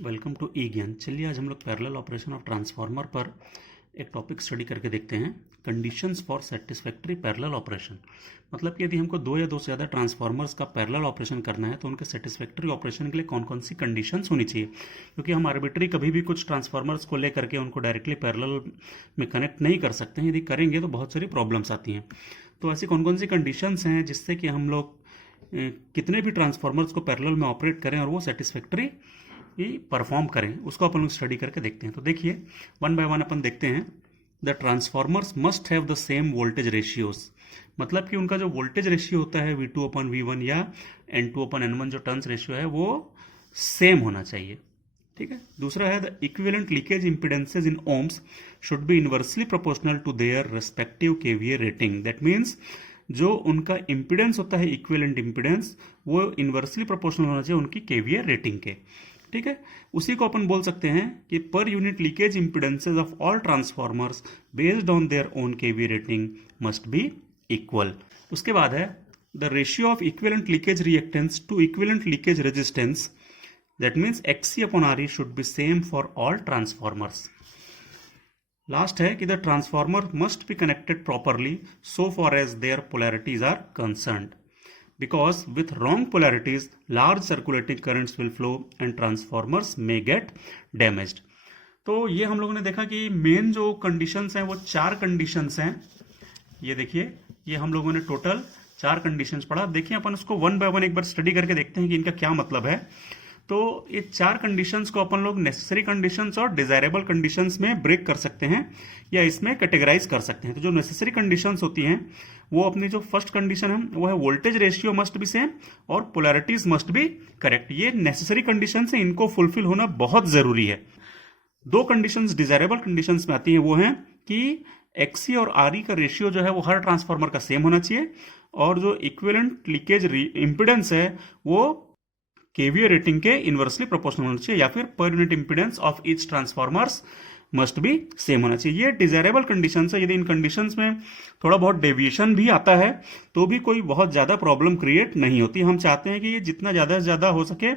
Welcome to ई ज्ञान। चलिए आज हम लोग पैरेलल ऑपरेशन ऑफ ट्रांसफार्मर पर एक टॉपिक स्टडी करके देखते हैं, conditions for satisfactory parallel operation. मतलब कि यदि हमको दो या दो से ज़्यादा ट्रांसफार्मर्स का पैरेलल ऑपरेशन करना है तो उनके सेटिस्फैक्टरी ऑपरेशन के लिए कौन कौन सी कंडीशंस होनी चाहिए, क्योंकि हम आर्बिट्री कभी भी कुछ ट्रांसफार्मर्स को लेकर के उनको डायरेक्टली पैरेलल में कनेक्ट नहीं कर सकते हैं। यदि करेंगे तो बहुत सारी प्रॉब्लम्स आती हैं। तो ऐसी कौन कौन सी कंडीशंस हैं जिससे कि हम लोग कितने भी ट्रांसफार्मर्स को पैरेलल में ऑपरेट करें और वो सेटिस्फैक्टरी परफॉर्म करें, उसको अपन लोग स्टडी करके देखते हैं। तो देखिए वन बाय वन अपन देखते हैं। The transformers must have the same voltage ratios, मतलब कि उनका जो वोल्टेज रेशियो होता है V2/V1 या N2/N1 जो टर्न्स रेशियो है वो सेम होना चाहिए। ठीक है। दूसरा है the equivalent leakage impedances in ohms should be inversely proportional to their respective KVA rating. That means जो उनका इंपिडेंस होता है, इक्विवेलेंट इंपिडेंस, वो इनवर्सली प्रोपोर्शनल होना चाहिए उनकी केवीए रेटिंग के। ठीक है। उसी को अपन बोल सकते हैं कि पर unit leakage impedances of all transformers based on their own KV rating must be equal. उसके बाद है the ratio of equivalent leakage reactance to equivalent leakage resistance, that means XC/RE should be same for all transformers. Last है कि the transformer must be connected properly so far as their polarities are concerned, because with wrong polarities large circulating currents will flow and transformers may get damaged। तो ये हम लोगों ने देखा कि main जो कंडीशंस हैं वो चार कंडीशंस हैं। ये देखिए, ये हम लोगों ने टोटल चार कंडीशंस पढ़ा। देखिए अपन उसको वन बाय वन एक बार स्टडी करके देखते हैं कि इनका क्या मतलब है। तो ये चार कंडीशंस को अपन लोग नेसेसरी कंडीशंस और डिजायरेबल कंडीशंस में ब्रेक कर सकते हैं या इसमें कैटेगराइज कर सकते हैं। तो जो नेसेसरी कंडीशंस होती हैं वो अपनी जो फर्स्ट कंडीशन है वो है voltage ratio must be same और पोलैरिटीज मस्ट बी करेक्ट। ये नेसेसरी कंडीशंस हैं, इनको फुलफिल होना बहुत जरूरी है। दो कंडीशंस डिजायरेबल कंडीशंस में आती हैं, वो हैं कि XC और RE का रेशियो जो है वो हर ट्रांसफार्मर का सेम होना चाहिए और जो इक्विवेलेंट लीकेज इंपिडेंस है वो केवीए रेटिंग के इनवर्सली प्रोपोर्शनल होना चाहिए या फिर per unit impedance of each transformers must be same होना चाहिए। ये डिजायरेबल कंडीशंस है। यदि इन कंडीशंस में थोड़ा बहुत डेविएशन भी आता है तो भी कोई बहुत ज्यादा प्रॉब्लम क्रिएट नहीं होती। हम चाहते हैं कि ये जितना ज्यादा से ज्यादा हो सके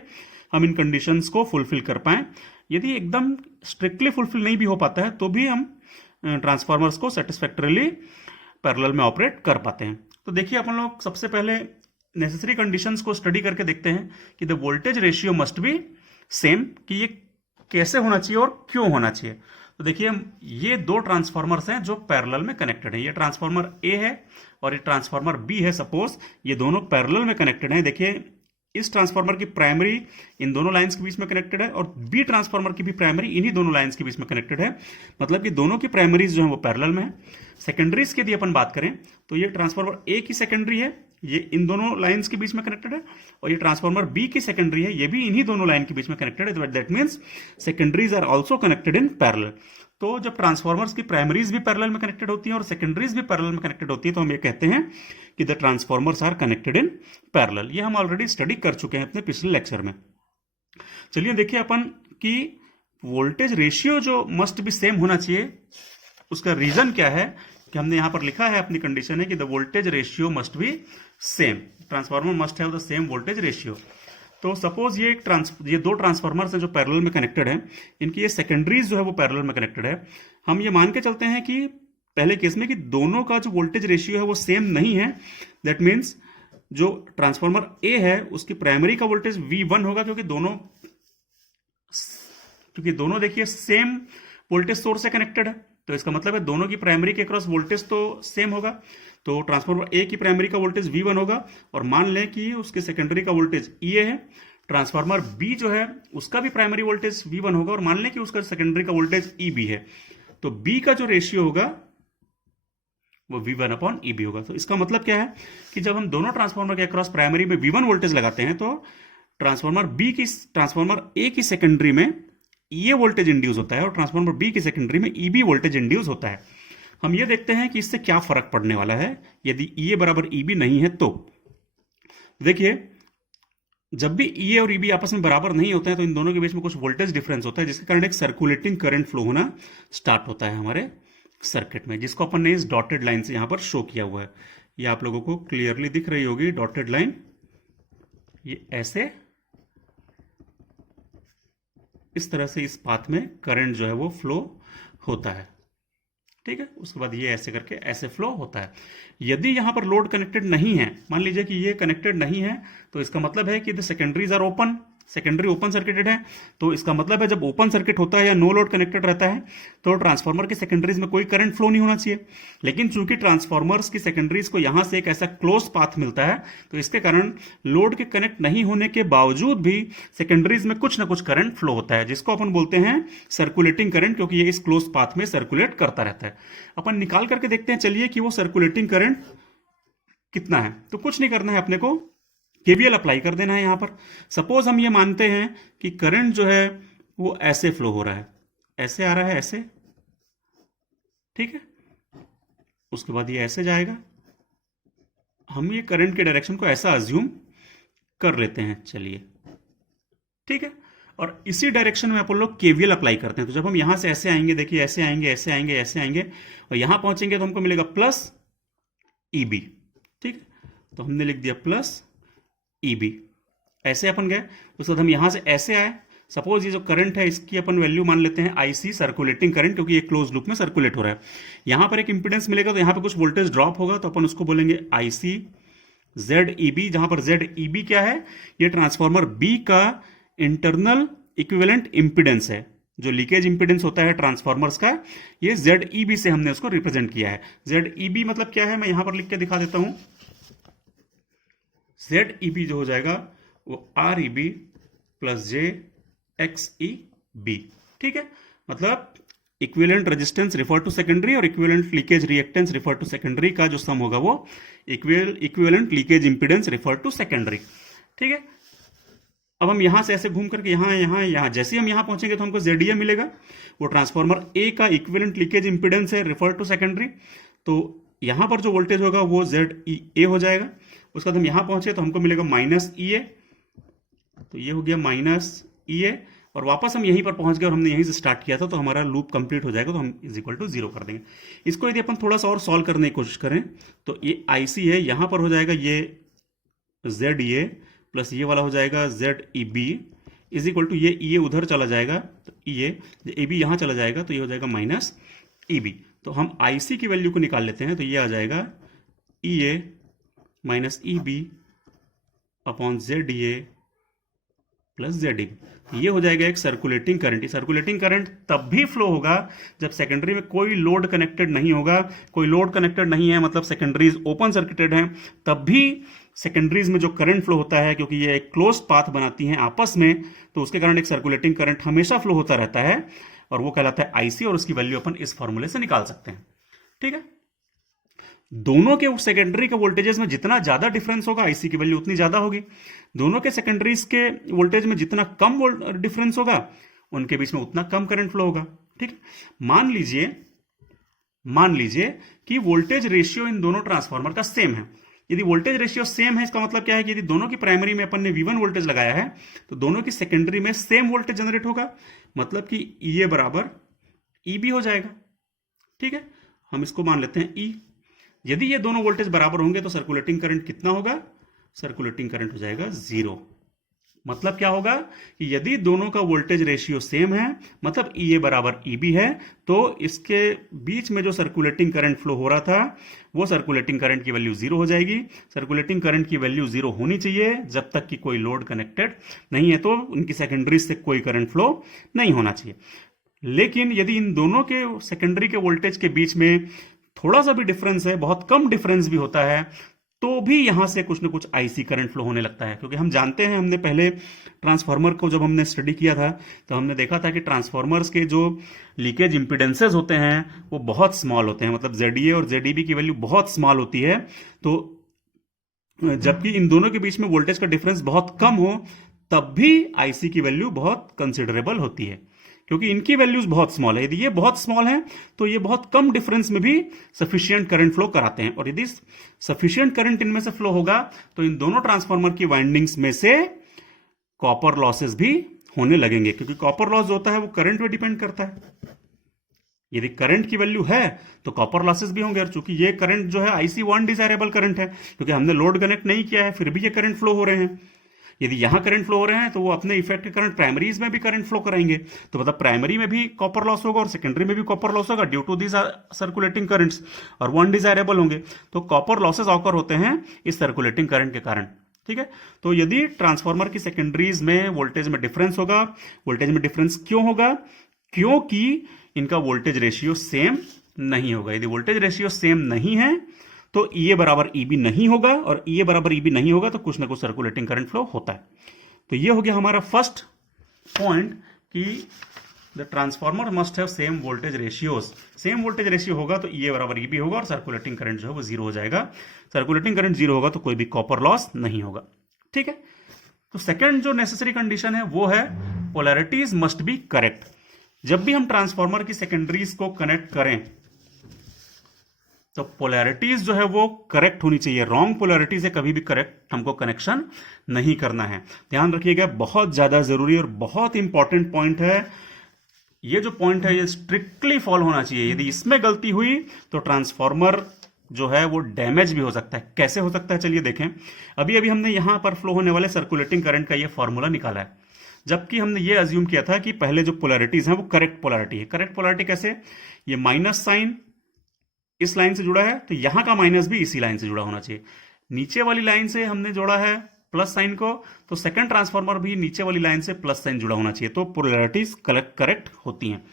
हम इन कंडीशंस को फुलफिल कर पाए। यदि एकदम स्ट्रिक्टली फुलफिल नहीं भी हो पाता है तो भी हम ट्रांसफार्मर्स को सेटिस्फैक्टरीली पैरेलल में ऑपरेट कर पाते हैं। तो देखिए अपन लोग सबसे पहले नेसेसरी कंडीशंस को स्टडी करके देखते हैं कि the voltage ratio must be same, कि ये कैसे होना चाहिए और क्यों होना चाहिए। तो देखिए ये दो ट्रांसफार्मर्स हैं जो पैरेलल में कनेक्टेड है। ये ट्रांसफार्मर A है और ये ट्रांसफार्मर B है। सपोज ये दोनों पैरेलल में कनेक्टेड हैं। देखिए इस ट्रांसफार्मर की प्राइमरी इन दोनों लाइंस के बीच में कनेक्टेड है और बी ट्रांसफार्मर की भी प्राइमरी इन्हीं दोनों लाइंस के बीच में कनेक्टेड है। मतलब कि दोनों की प्राइमरीज जो है वो पैरेलल में है। सेकेंडरीज की यदि अपन बात करें तो ये ट्रांसफार्मर A की सेकेंडरी है, ये इन दोनों लाइंस के बीच में कनेक्टेड है, और ये ट्रांसफार्मर B की सेकेंडरी है, ये भी इन्हीं दोनों लाइन के बीच में कनेक्टेड है। That means secondaries are also connected in parallel. तो जब ट्रांसफार्मर्स की प्राइमरीज भी पैरेलल में कनेक्टेड होती हैं और सेकेंडरीज भी पैरेलल में कनेक्टेड होती है तो हम ये कहते हैं कि the transformers are connected in parallel. ये हम ऑलरेडी स्टडी कर चुके हैं अपने पिछले लेक्चर में। चलिए देखिए अपन कि वोल्टेज रेशियो जो मस्ट बी सेम होना चाहिए उसका रीजन क्या है, कि हमने यहां पर लिखा है अपनी कंडीशन है कि the voltage ratio must be same, transformer must have the same voltage ratio. तो सपोज ये दो ट्रांसफार्मर्स हैं जो पैरेलल में कनेक्टेड हैं, इनकी ये सेकेंडरीज जो है वो पैरेलल में कनेक्टेड है। हम ये मान के चलते हैं कि पहले केस में कि दोनों का जो वोल्टेज रेशियो है वो सेम नहीं है। दैट मीन्स जो ट्रांसफार्मर A है उसकी प्राइमरी का वोल्टेज V1 होगा, क्योंकि दोनों देखिए सेम वोल्टेज सोर्स से कनेक्टेड है। तो इसका मतलब है दोनों की प्राइमरी के क्रॉस वोल्टेज तो सेम होगा। तो ट्रांसफार्मर A की प्राइमरी का वोल्टेज V1 होगा और मान लें कि उसके सेकेंडरी का वोल्टेज EA है। ट्रांसफार्मर B जो है उसका भी प्राइमरी वोल्टेज V1 होगा और मान लें कि उसका सेकेंडरी का वोल्टेज EB है। तो B का जो रेशियो होगा वो V1/EB होगा। तो इसका मतलब क्या है कि जब हम दोनों ट्रांसफार्मर के अक्रॉस प्राइमरी में V1 वोल्टेज लगाते हैं तो ट्रांसफार्मर A की सेकेंडरी में ये वोल्टेज इंड्यूस होता है और ट्रांसफार्मर B की सेकेंडरी में EB वोल्टेज इंड्यूस होता है। हम ये देखते हैं कि इससे क्या फर्क पड़ने वाला है यदि EA बराबर EB नहीं है। तो देखिए जब भी EA और EB आपस में बराबर नहीं होते हैं तो इन दोनों के बीच में कुछ वोल्टेज डिफरेंस होता है, जिसके कारण एक सर्कुलेटिंग करंट फ्लो होना स्टार्ट होता है हमारे सर्किट में, जिसको अपन ने इस डॉटेड लाइन से यहां पर शो किया हुआ है। ये आप लोगों को क्लियरली दिख रही होगी डॉटेड लाइन, ये ऐसे इस तरह से इस पाथ में करंट जो है वो फ्लो होता है। ठीक है, उसके बाद ये ऐसे करके ऐसे फ्लो होता है। यदि यहां पर लोड कनेक्टेड नहीं है, मान लीजिए कि ये कनेक्टेड नहीं है, तो इसका मतलब है कि the secondaries are open, secondary open circuited है। तो इसका मतलब है जब ओपन सर्किट होता है या नो लोड कनेक्टेड रहता है तो ट्रांसफार्मर की सेकेंडरीज में कोई करंट फ्लो नहीं होना चाहिए। लेकिन चूंकि ट्रांसफार्मर्स की सेकेंडरीज को यहां से एक ऐसा क्लोज पाथ मिलता है, तो इसके कारण लोड के कनेक्ट नहीं होने के बावजूद भी सेकेंडरीज में कुछ ना कुछ करंट फ्लो होता है, जिसको अपन बोलते हैं सर्कुलेटिंग करंट, क्योंकि ये इस क्लोज पाथ में सर्कुलेट करता रहता है। अपन निकाल करके देखते हैं, चलिए, कि वो सर्कुलेटिंग करंट कितना है। तो कुछ नहीं करना है, अपने को केवीएल अप्लाई कर देना है यहां पर। सपोज हम ये मानते हैं कि करंट जो है वो ऐसे फ्लो हो रहा है, ऐसे आ रहा है, ऐसे, ठीक है। उसके बाद ये ऐसे जाएगा, हम ये करंट के डायरेक्शन को ऐसा अज्यूम कर लेते हैं, चलिए, ठीक है। और इसी डायरेक्शन में अपन लोग केवीएल अप्लाई करते हैं। तो जब हम यहां से ऐसे आएंगे, देखिए ऐसे आएंगे, ऐसे आएंगे, ऐसे आएंगे, और यहां पहुंचेंगे तो हमको मिलेगा प्लस ईबी, ठीक है। तो हमने लिख दिया प्लस ईबी, ऐसे अपन गए। उसके बाद हम यहां से ऐसे आए, सपोज ये जो करंट है इसकी अपन वैल्यू मान लेते हैं आईसी, सर्कुलेटिंग करंट, क्योंकि ये क्लोज लूप में सर्कुलेट हो रहा है। यहां पर एक इंपीडेंस मिलेगा तो यहां पर कुछ वोल्टेज ड्रॉप होगा, तो अपन उसको बोलेंगे आईसी जेड ईबी, जहां पर जेड ईबी क्या है, ये ट्रांसफॉर्मर बी का इंटरनल इक्विवेलेंट इंपीडेंस है। जो लीकेज इंपीडेंस होता है ट्रांसफॉर्मर्स का, ये जेड ईबी से हमने उसको रिप्रेजेंट किया है। जेड ईबी मतलब क्या है, मैं यहां पर लिख के दिखा देता हूं। जेड ईबी जो हो जाएगा वो R EB plus J X E B, ठीक है। मतलब equivalent resistance refer to secondary और equivalent leakage reactance refer to secondary का जो सम होगा वो equivalent leakage impedance refer to secondary, ठीक है। अब हम यहां से ऐसे घूम करके यहां जैसे हम यहां पहुंचेंगे तो हमको जेडीए मिलेगा, वो ट्रांसफॉर्मर ए का इक्विवेलेंट लीकेज इंपीडेंस है रिफर टू सेकेंडरी। तो यहां पर जो वोल्टेज होगा वो जेड ई ए हो जाएगा। उसके बाद हम यहां पहुंचे तो हमको मिलेगा माइनस ई ए, तो ये हो गया माइनस ई ए, और वापस हम यहीं पर पहुंच गए और हमने यहीं से स्टार्ट किया था, तो हमारा लूप कंप्लीट हो जाएगा, तो हम इज इक्वल टू 0 कर देंगे। इसको यदि अपन थोड़ा सा और सॉल्व करने की कोशिश करें तो ये आईसी है, यहां पर हो जाएगा ये जेड ई ए प्लस ये वाला हो जाएगा Z E B is equal to ये ई ए उधर चला जाएगा, तो ई ए बी यहां चला जाएगा, तो ये हो जाएगा माइनस ई बी। तो हम आईसी की वैल्यू को निकाल लेते हैं, तो ये आ जाएगा E A minus E B upon Z E A plus Z E B. ये हो जाएगा एक सर्कुलेटिंग करंट। सर्कुलेटिंग करंट तब भी फ्लो होगा जब सेकेंडरी में कोई लोड कनेक्टेड नहीं होगा। कोई लोड कनेक्टेड नहीं है मतलब सेकेंडरीज ओपन सर्किटेड हैं, तब भी सेकेंडरीज में जो करंट फ्लो होता है, क्योंकि ये एक क्लोज पाथ बनाती हैं आपस में, तो उसके कारण एक सर्कुलेटिंग करंट हमेशा फ्लो होता रहता है, और वो कहलाता है आईसी, और उसकी वैल्यू अपन इस फॉर्मूले से निकाल सकते हैं, ठीक है। दोनों के सेकेंडरी के वोल्टेजेस में जितना ज्यादा डिफरेंस होगा आईसी की वैल्यू उतनी ज्यादा होगी। दोनों के सेकेंडरीज के वोल्टेज में जितना कम डिफरेंस होगा उनके बीच में उतना कम करंट फ्लो होगा, ठीक है। मान लीजिए कि वोल्टेज रेशियो इन दोनों ट्रांसफार्मर का सेम है। यदि वोल्टेज रेशियो सेम है, इसका मतलब क्या है कि यदि दोनों की प्राइमरी में अपन ने V1 वोल्टेज लगाया है तो दोनों की सेकेंडरी में सेम वोल्टेज जनरेट होगा, मतलब कि E बराबर EB हो जाएगा, ठीक है। हम इसको मान लेते हैं E। यदि ये दोनों वोल्टेज बराबर होंगे तो सर्कुलेटिंग करंट कितना होगा, सर्कुलेटिंग करंट हो जाएगा 0। मतलब क्या होगा कि यदि दोनों का वोल्टेज रेशियो सेम है, मतलब EA बराबर EB है, तो इसके बीच में जो सर्कुलेटिंग करंट फ्लो हो रहा था वो सर्कुलेटिंग करंट की वैल्यू 0 हो जाएगी। सर्कुलेटिंग करंट की वैल्यू 0 होनी चाहिए जब तक कि कोई लोड कनेक्टेड नहीं है, तो उनकी सेकेंडरी से कोई करंट फ्लो नहीं होना चाहिए। लेकिन यदि इन दोनों के सेकेंडरी के वोल्टेज के बीच में थोड़ा सा भी डिफरेंस है, बहुत कम डिफरेंस भी होता है, तो भी यहां से कुछ ना कुछ आईसी करंट फ्लो होने लगता है। क्योंकि हम जानते हैं, हमने पहले ट्रांसफार्मर को जब हमने स्टडी किया था तो हमने देखा था कि ट्रांसफार्मर्स के जो लीकेज इंपीडेंसेस होते हैं वो बहुत स्मॉल होते हैं, मतलब जेडीए और जेडीबी की वैल्यू बहुत स्मॉल होती है। तो जबकि इन दोनों के बीच में वोल्टेज का डिफरेंस बहुत कम हो तब भी आईसी की वैल्यू बहुत कंसिडरेबल होती है, क्योंकि इनकी वैल्यूज बहुत स्मॉल है। यदि ये बहुत स्मॉल है तो ये बहुत कम डिफरेंस में भी सफिशिएंट करंट फ्लो कराते हैं, और यदि सफिशिएंट करंट इनमें से फ्लो होगा तो इन दोनों ट्रांसफार्मर की वाइंडिंग्स में से कॉपर लॉसेस भी होने लगेंगे, क्योंकि कॉपर लॉस जो होता है वो करंट पे डिपेंड करता है। यदि करंट की वैल्यू है तो कॉपर लॉसेस भी होंगे, और चूंकि ये करंट जो है आईसी वन डिजायरेबल करंट है, क्योंकि हमने लोड कनेक्ट नहीं किया है फिर भी ये करंट फ्लो हो रहे हैं। यदि यहाँ करंट फ्लो हो रहे हैं तो वो अपने इफेक्टिव करंट प्राइमरीज में भी करंट फ्लो कराएंगे, तो मतलब प्राइमरी में भी कॉपर लॉस होगा और सेकेंडरी में भी कॉपर लॉस होगा due to this circulating currents, और वो अनडिजायरेबल होंगे। तो कॉपर लॉसेस ऑकर होते हैं इस सर्कुलेटिंग करंट के कारण। ठीक है, तो यदि ट्रांसफार्मर की सेकेंडरीज में वोल्टेज में डिफरेंस होगा, वोल्टेज में डिफरेंस क्यों होगा? क्योंकि इनका वोल्टेज रेशियो सेम नहीं होगा। यदि वोल्टेज रेशियो सेम नहीं है तो EA बराबर EB नहीं होगा, और EA बराबर EB नहीं होगा तो कुछ ना कुछ सर्कुलेटिंग करंट फ्लो होता है। तो ये हो गया हमारा फर्स्ट पॉइंट कि the transformer must have same voltage ratios. Same voltage ratio होगा तो EA बराबर EB होगा और सर्कुलेटिंग करंट जो है वो जीरो हो जाएगा। सर्कुलेटिंग करंट जीरो होगा तो कोई भी कॉपर लॉस नहीं होगा। ठीक है, तो सेकंड जो नेसेसरी कंडीशन है वो है पोलैरिटीज मस्ट बी करेक्ट। जब भी हम ट्रांसफार्मर की सेकेंडरीज को कनेक्ट करें तो पोलैरिटीज जो है वो करेक्ट होनी चाहिए। रॉन्ग पोलैरिटी से कभी भी करेक्ट हमको कनेक्शन नहीं करना है। ध्यान रखिएगा, बहुत ज्यादा जरूरी और बहुत इंपॉर्टेंट पॉइंट है। ये जो पॉइंट है ये स्ट्रिक्टली फॉलो होना चाहिए। यदि इसमें गलती हुई तो ट्रांसफार्मर जो है वो डैमेज भी हो सकता है। कैसे हो सकता है चलिए देखें। अभी अभी हमने यहां पर फ्लो होने वाले सर्कुलेटिंग करंट का ये फॉर्मूला निकाला है, जबकि हमने ये अज्यूम किया था कि पहले जो पोलैरिटीज हैं वो करेक्ट पोलैरिटी है। करेक्ट पोलैरिटी कैसे? ये माइनस साइन इस लाइन से जुड़ा है तो यहां का माइनस भी इसी लाइन से जुड़ा होना चाहिए। नीचे वाली लाइन से हमने जोड़ा है प्लस साइन को, तो सेकंड ट्रांसफार्मर भी नीचे वाली लाइन से प्लस साइन जुड़ा होना चाहिए, तो पोलैरिटीज करेक्ट होती हैं।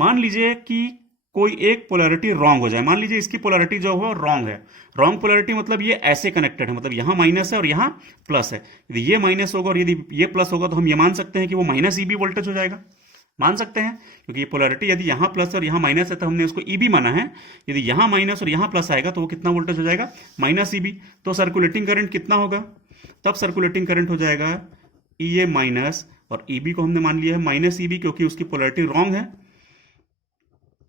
मान लीजिए कि कोई एक पोलैरिटी रॉन्ग हो जाए। मान लीजिए इसकी पोलैरिटी जो है रॉन्ग है। रॉन्ग पोलैरिटी मतलब ये ऐसे कनेक्टेड है, मतलब यहां माइनस है और यहां प्लस है। यदि ये माइनस होगा और यदि ये प्लस होगा तो हम ये मान सकते हैं कि वो माइनस EB वोल्टेज हो जाएगा। मान सकते हैं, क्योंकि ये पोलैरिटी यदि यहां प्लस और यहां माइनस है तो हमने उसको EB माना है। यदि यहां माइनस और यहां प्लस आएगा तो वो कितना वोल्टेज हो जाएगा? Minus EB। तो सर्कुलेटिंग करंट कितना होगा? तब सर्कुलेटिंग करंट हो जाएगा EA माइनस, और EB को हमने मान लिया है माइनस EB क्योंकि उसकी पोलैरिटी रॉन्ग है,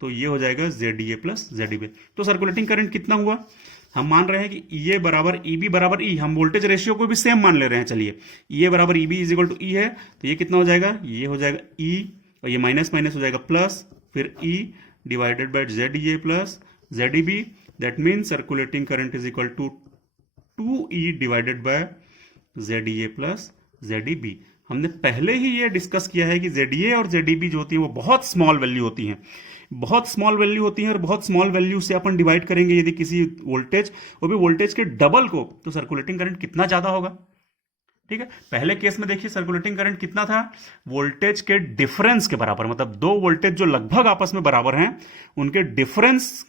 तो ये हो जाएगा ZDA प्लस ZDB। तो सर्कुलेटिंग करंट कितना हुआ? हम मान रहे हैं कि EA बराबर EB बराबर E। हम वोल्टेज रेशियो को भी सेम मान ले रहे हैं। चलिए, EA बराबर EB is equal to E है, तो ये कितना हो जाएगा? ये हो जाएगा E, और ये माइनस माइनस हो जाएगा प्लस, फिर E divided by ZDA plus ZDB। That means circulating current is equal to 2E divided by ZDA plus ZDB। हमने पहले ही ये डिस्कस किया है कि ZDA और ZDB जो होती है वो बहुत स्मॉल वैल्यू होती हैं। बहुत स्मॉल वैल्यू होती है और बहुत स्मॉल वैल्यू से अपन डिवाइड करेंगे यदि किसी वोल्टेज, वो भी वोल्टेज के डबल को, तो सर्कुलेटिंग करंट कितना ज्यादा होगा। ठीक है, पहले केस में देखिए सर्कुलेटिंग करंट कितना था? वोल्टेज के डिफरेंस के बराबर, मतलब दो वोल्टेज जो लगभग आपस में बराबर हैं उनके डिफरेंस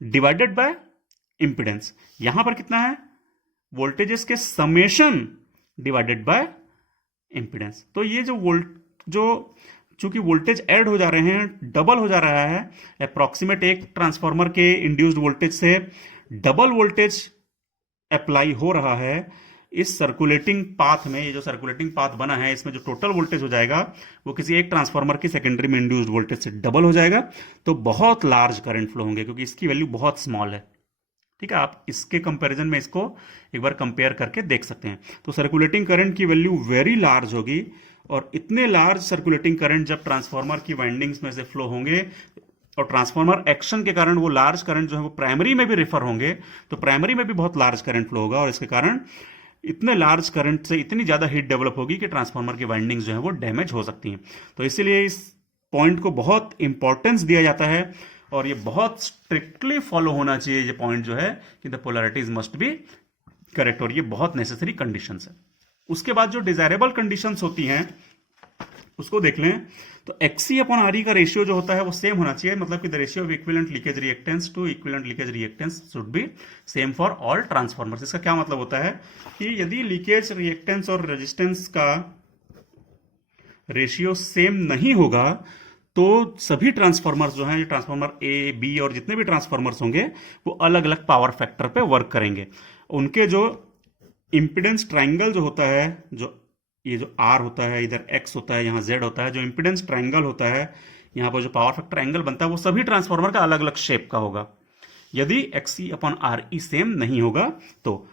डिवाइडेड बाय इंपिडेंस। यहां पर कितना है? वोल्टेजेस के समेशन डिवाइडेड बाय इंपिडेंस। तो ये जो चूंकि वोल्टेज ऐड हो जा रहे हैं, डबल हो जा रहा है, अप्रॉक्सीमेट एक ट्रांसफार्मर के इंड्यूस्ड वोल्टेज से डबल वोल्टेज अप्लाई हो रहा है इस सर्कुलेटिंग पाथ में। ये जो सर्कुलेटिंग पाथ बना है इसमें जो टोटल वोल्टेज हो जाएगा वो किसी एक ट्रांसफार्मर की सेकेंडरी में इंड्यूस्ड वोल्टेज से डबल हो जाएगा, तो बहुत लार्ज करंट फ्लो होंगे क्योंकि इसकी वैल्यू बहुत स्मॉल है। ठीक है, आप इसके कंपैरिजन में इसको एक बार कंपेयर करके देख सकते हैं। तो सर्कुलेटिंग करंट की वैल्यू वेरी लार्ज होगी, और इतने लार्ज सर्कुलेटिंग करंट जब ट्रांसफार्मर की वाइंडिंग्स में से फ्लो होंगे और ट्रांसफार्मर एक्शन के कारण वो लार्ज करंट जो है वो प्राइमरी में भी रेफर होंगे, तो प्राइमरी में भी बहुत लार्ज करंट फ्लो होगा, और इसके कारण इतने लार्ज करंट से इतनी ज्यादा हीट डेवलप होगी कि ट्रांसफार्मर की वाइंडिंग्स जो है वो डैमेज हो सकती हैं। तो इसीलिए इस पॉइंट को बहुत इंपॉर्टेंस दिया जाता है और ये बहुत स्ट्रिक्टली फॉलो होना चाहिए ये पॉइंट जो है कि the polarities must be correct, और ये बहुत नेसेसरी कंडीशंस है। उसके बाद जो डिजायरेबल कंडीशंस होती हैं उसको देख लें, तो XC अपॉन RE का रेशियो जो होता है वो सेम होना चाहिए, मतलब कि the ratio of equivalent leakage reactance to equivalent leakage reactance should be same for all transformers. इसका क्या मतलब होता है कि यदि लीकेज रिएक्टेंस और रेजिस्टेंस का रेशियो सेम नहीं होगा तो सभी ट्रांसफार्मर्स जो हैं, ट्रांसफार्मर A, B और जितने भी ट्रांसफार्मर्स होंगे वो अलग अलग पावर फैक्टर पे वर्क करेंगे। उनके जो इंपिडेंस ट्रायंगल जो होता है, जो ये जो R होता है, इधर X होता है, यहाँ Z होता है, जो इंपिडेंस ट्रायंगल होता है, यहाँ पर जो पावर फैक्टर एंगल बनता है वो सभी ट्रांसफार्मर का अलग अलग शेप का होगा। यदि XC अपॉन RE सेम नहीं होगा तो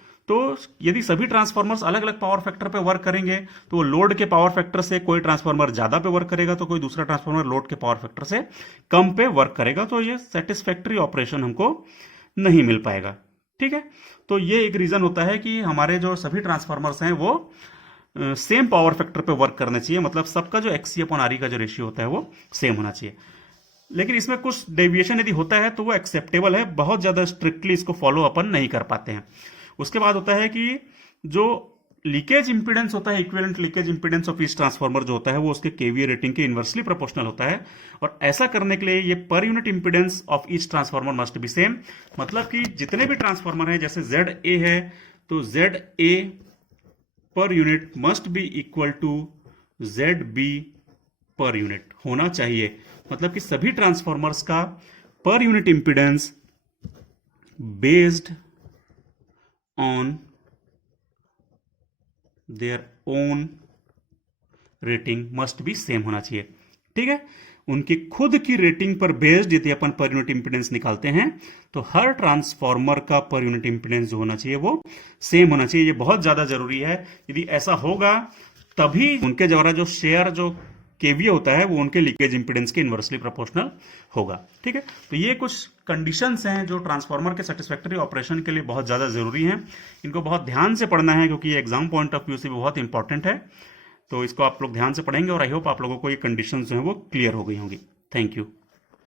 यदि सभी ट्रांसफार्मर्स अलग अलग पावर फैक्टर पे वर्क करेंगे तो लोड के पावर फैक्टर से कोई ट्रांसफार्मर ज्यादा पे वर्क करेगा तो कोई दूसरा ट्रांसफार्मर लोड के पावर फैक्टर से कम पे वर्क करेगा, तो ये सेटिस्फैक्टरी ऑपरेशन हमको नहीं मिल पाएगा। ठीक है, तो ये एक रीजन होता है कि हमारे जो सभी ट्रांसफार्मर्स हैं वो सेम पावर फैक्टर पे वर्क करना चाहिए, मतलब सबका जो XC/RE का जो रेशियो होता है वो सेम होना चाहिए। लेकिन इसमें कुछ डेविएशन यदि होता है तो वो एक्सेप्टेबल है, बहुत ज़्यादा स्ट्रिक्टली इसको फॉलो अपन नहीं कर पाते हैं। उसके बाद होता है कि जो लीकेज इंपीडेंस होता है, equivalent leakage impedance of each transformer जो होता है वो उसके केवीए रेटिंग के इनवर्सली प्रोपोर्शनल होता है, और ऐसा करने के लिए ये पर unit impedance of each transformer must be same. मतलब कि जितने भी ट्रांसफार्मर हैं, जैसे ZA है तो ZA per unit must be equal to ZB per unit होना चाहिए। मतलब कि सभी ट्रांसफार्मर्स का per unit impedance based on their own rating must be same होना चाहिए। ठीक है, उनकी खुद की रेटिंग पर बेस्ड यदि अपन पर यूनिट इंपीडेंस निकालते हैं तो हर ट्रांसफार्मर का पर यूनिट इंपीडेंस जो होना चाहिए वो सेम होना चाहिए। ये बहुत ज्यादा जरूरी है। यदि ऐसा होगा तभी उनके द्वारा जो शेयर जो केवीए होता है वो उनके लीकेज इंपीडेंस के इनवर्सली प्रोपोर्शनल होगा। ठीक है, तो ये कुछ कंडीशंस हैं जो ट्रांसफार्मर के सेटिस्फैक्टरी ऑपरेशन के लिए बहुत ज़्यादा ज़रूरी हैं। इनको बहुत ध्यान से पढ़ना है क्योंकि ये एग्जाम पॉइंट ऑफ व्यू से भी बहुत इंपॉर्टेंट है। तो इसको आप लोग ध्यान से पढ़ेंगे और आई होप आप लोगों को ये कंडीशंस जो हैं वो क्लियर हो गई होंगी। Thank you.